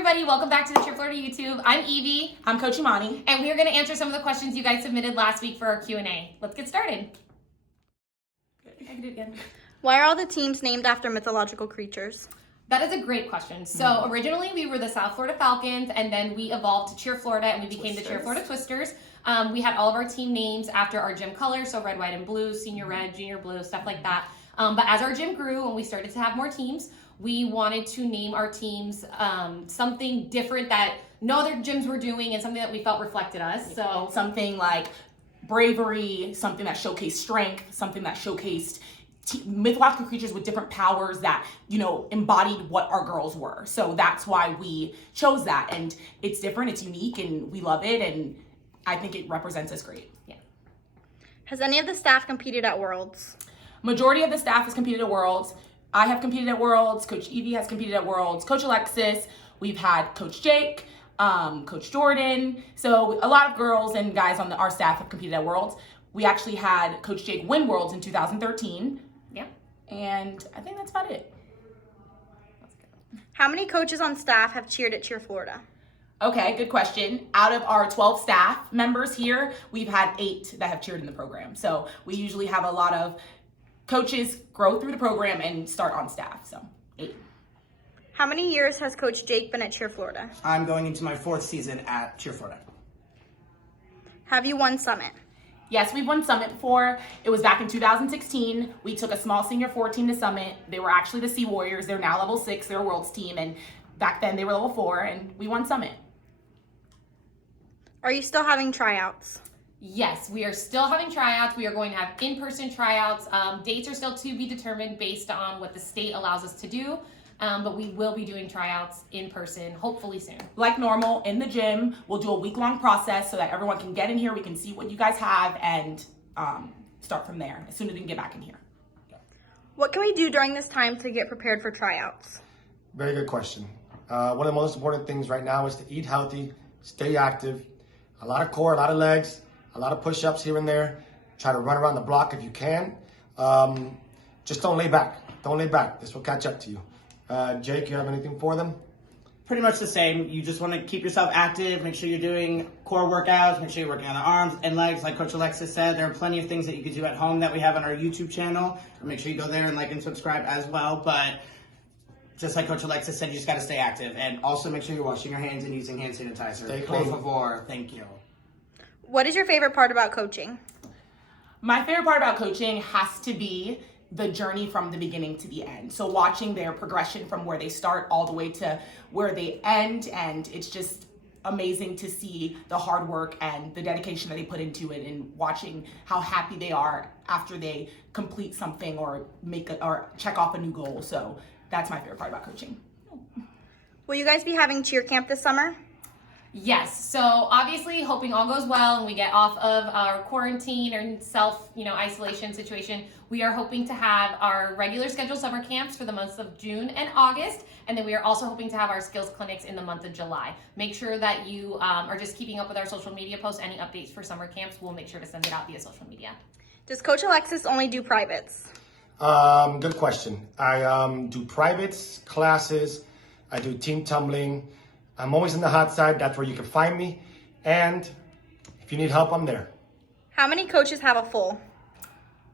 everybody, welcome back to the Cheer Florida YouTube. I'm Evie. I'm Coach Imani. And we are going to answer some of the questions you guys submitted last week for our Q&A. Let's get started. I can do it again. Why are all the teams named after mythological creatures? That is a great question. So originally we were the South Florida Falcons, and then we evolved to Cheer Florida, and we became the Cheer Florida Twisters. We had all of our team names after our gym colors, so red, white, and blue, senior red, junior blue, stuff like that. But as our gym grew and we started to have more teams, we wanted to name our teams something different that no other gyms were doing and something that we felt reflected us. So something like bravery, something that showcased strength, something that showcased mythological creatures with different powers that, you know, embodied what our girls were. So that's why we chose that. And it's different, it's unique, and we love it. And I think it represents us great. Yeah. Has any of the staff competed at Worlds? Majority of the staff has competed at Worlds. I have competed at Worlds. Coach Evie has competed at Worlds. Coach Alexis. We've had Coach Jake, Coach Jordan. So a lot of girls and guys on our staff have competed at Worlds. We actually had Coach Jake win Worlds in 2013. Yeah. And I think that's about it. That's good. How many coaches on staff have cheered at Cheer Florida? Okay, good question. Out of our 12 staff members here, we've had 8 that have cheered in the program. So we usually have a lot of coaches grow through the program and start on staff, so 8. How many years has Coach Jake been at Cheer Florida? I'm going into my 4th season at Cheer Florida. Have you won Summit? Yes, we've won Summit before. It was back in 2016. We took a small senior 4 team to Summit. They were actually the Sea Warriors. They're now level 6. They're a Worlds team, and back then they were level 4, and we won Summit. Are you still having tryouts? Yes, we are still having tryouts. We are going to have in-person tryouts. Dates are still to be determined based on what the state allows us to do. But we will be doing tryouts in person, hopefully soon. Like normal, in the gym, we'll do a week-long process so that everyone can get in here. We can see what you guys have and start from there as soon as we can get back in here. What can we do during this time to get prepared for tryouts? Very good question. One of the most important things right now is to eat healthy, stay active, a lot of core, a lot of legs, a lot of push-ups here and there. Try to run around the block if you can. Just don't lay back. Don't lay back. This will catch up to you. Jake, you have anything for them? Pretty much the same. You just want to keep yourself active, make sure you're doing core workouts, make sure you're working on the arms and legs. Like Coach Alexis said, there are plenty of things that you can do at home that we have on our YouTube channel. Make sure you go there and like and subscribe as well. But just like Coach Alexis said, you just got to stay active. And also make sure you're washing your hands and using hand sanitizer. Stay Por clean. favor. Thank you. What is your favorite part about coaching? My favorite part about coaching has to be the journey from the beginning to the end. So watching their progression from where they start all the way to where they end, and it's just amazing to see the hard work and the dedication that they put into it, and watching how happy they are after they complete something or or check off a new goal. So that's my favorite part about coaching. Will you guys be having cheer camp this summer? Yes, so obviously hoping all goes well and we get off of our quarantine or isolation situation, we are hoping to have our regular scheduled summer camps for the months of June and August, and then we are also hoping to have our skills clinics in the month of July. Make sure that you are just keeping up with our social media posts. Any updates for summer camps, we'll make sure to send it out via social media. Does Coach Alexis only do privates? Good question. I do privates, classes. I do team tumbling. I'm always in the hot side. That's where you can find me. And if you need help, I'm there. How many coaches have a full?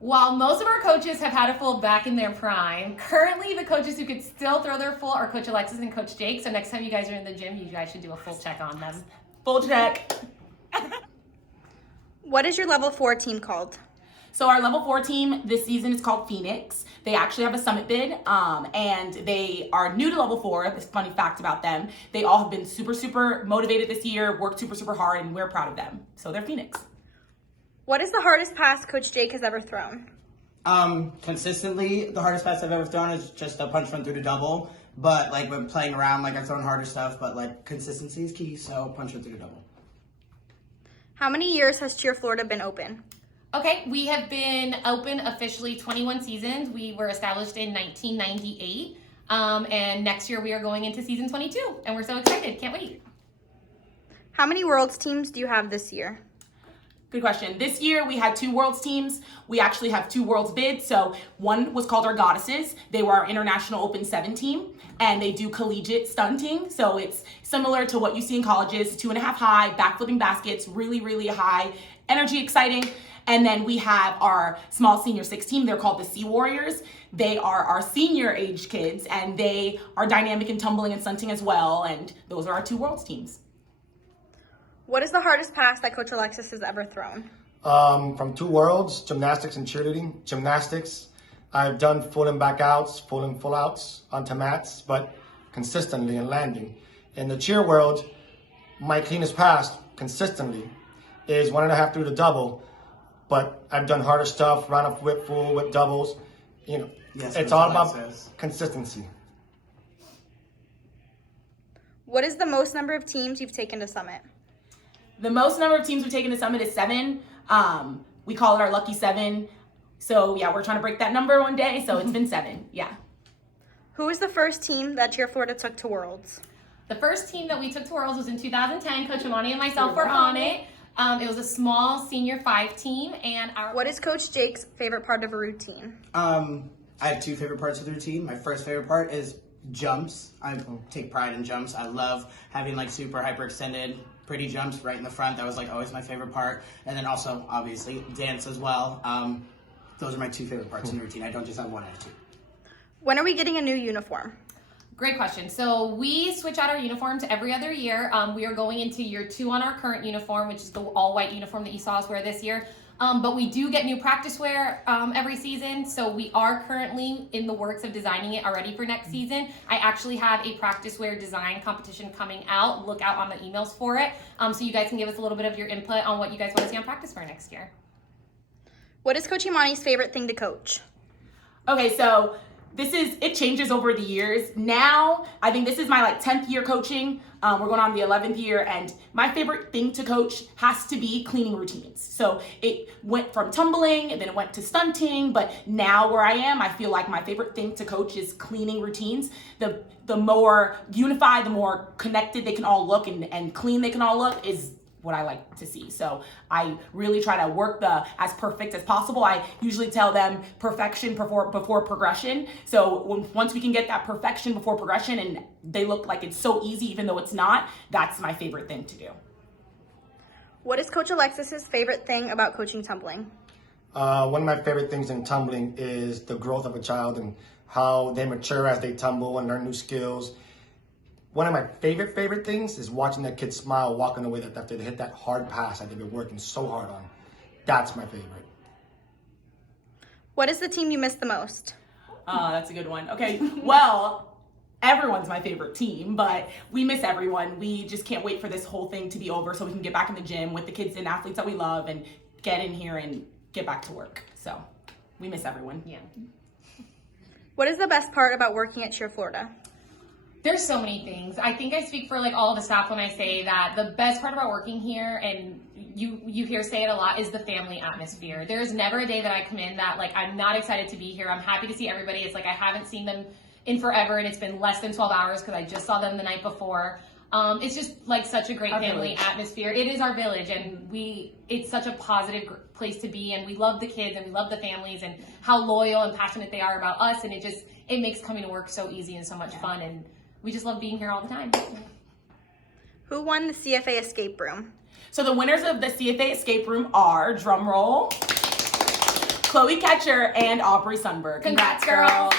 While most of our coaches have had a full back in their prime, currently the coaches who could still throw their full are Coach Alexis and Coach Jake. So next time you guys are in the gym, you guys should do a full check on them. Full check. What is your level 4 team called? So our level 4 team this season is called Phoenix. They actually have a summit bid, and they are new to level 4. This funny fact about them: they all have been super, super motivated this year, worked super, super hard, and we're proud of them. So they're Phoenix. What is the hardest pass Coach Jake has ever thrown? Consistently, the hardest pass I've ever thrown is just a punch run through the double. But like when playing around, like I've thrown harder stuff, but like consistency is key, so punch run through the double. How many years has Cheer Florida been open? Okay, we have been open officially 21 seasons. We were established in 1998, and next year we are going into season 22, and we're so excited. Can't wait. How many Worlds teams do you have this year? Good question. This year we had 2 Worlds teams. We actually have 2 Worlds bids. So one was called our Goddesses. They were our International Open 7 team, and they do collegiate stunting. So it's similar to what you see in colleges, 2.5 high, backflipping baskets, really, really high energy, exciting. And then we have our small senior 6 team. They're called the Sea Warriors. They are our senior age kids, and they are dynamic in tumbling and stunting as well. And those are our 2 Worlds teams. What is the hardest pass that Coach Alexis has ever thrown? From 2 Worlds, gymnastics and cheerleading. Gymnastics, I've done full and back outs, full and full outs onto mats, but consistently and landing. In the cheer world, my cleanest pass consistently is 1.5 through the double, but I've done harder stuff, round up whip full, whip doubles. You know, Yes, it's Coach all about Alexis. consistency. What is the most number of teams you've taken to Summit? The most number of teams we've taken to Summit is 7. We call it our lucky 7. So yeah, we're trying to break that number one day. So it's been 7. Yeah. Who was the first team that Cheer Florida took to Worlds? The first team that we took to Worlds was in 2010. Coach Imani and myself were on it. It was a small senior 5 team, and What is Coach Jake's favorite part of a routine? I have 2 favorite parts of the routine. My first favorite part is jumps. I take pride in jumps. I love having like super hyper extended pretty jumps right in the front. That was like always my favorite part. And then also obviously dance as well. Those are my 2 favorite parts in the routine. I don't just have one attitude. When are we getting a new uniform? Great question. So we switch out our uniforms every other year. We are going into year 2 on our current uniform, which is the all-white uniform that you saw us wear this year. But we do get new practice wear every season. So we are currently in the works of designing it already for next season. I actually have a practice wear design competition coming out. Look out on the emails for it. So you guys can give us a little bit of your input on what you guys want to see on practice wear next year. What is Coach Imani's favorite thing to coach? Okay, so it changes over the years. Now, I think this is my 10th year coaching. We're going on the 11th year, and my favorite thing to coach has to be cleaning routines. So it went from tumbling, and then it went to stunting, but now where I am, I feel like my favorite thing to coach is cleaning routines. The more unified, the more connected they can all look and clean they can all look is what I like to see. So I really try to work as perfect as possible. I usually tell them perfection before progression. So once we can get that perfection before progression and they look like it's so easy even though it's not, that's my favorite thing to do. What is Coach Alexis's favorite thing about coaching tumbling? One of my favorite things in tumbling is the growth of a child and how they mature as they tumble and learn new skills. One of my favorite things is watching that kid smile walking away after they hit that hard pass that they've been working so hard on. That's my favorite. What is the team you miss the most? That's a good one. Okay, well, everyone's my favorite team, but we miss everyone. We just can't wait for this whole thing to be over so we can get back in the gym with the kids and athletes that we love and get in here and get back to work. So we miss everyone. Yeah. What is the best part about working at Cheer Florida? There's so many things. I think I speak for all the staff when I say that the best part about working here, and you hear say it a lot, is the family atmosphere. There's never a day that I come in that I'm not excited to be here. I'm happy to see everybody. It's I haven't seen them in forever, and it's been less than 12 hours because I just saw them the night before. It's just such a great family atmosphere. It is our village, and it's such a positive place to be, and we love the kids and we love the families and how loyal and passionate they are about us, and it makes coming to work so easy and so much fun, and we just love being here all the time. Who won the CFA Escape Room? So the winners of the CFA Escape Room are, drumroll, Chloe Ketcher and Aubrey Sunberg. Congrats, girls.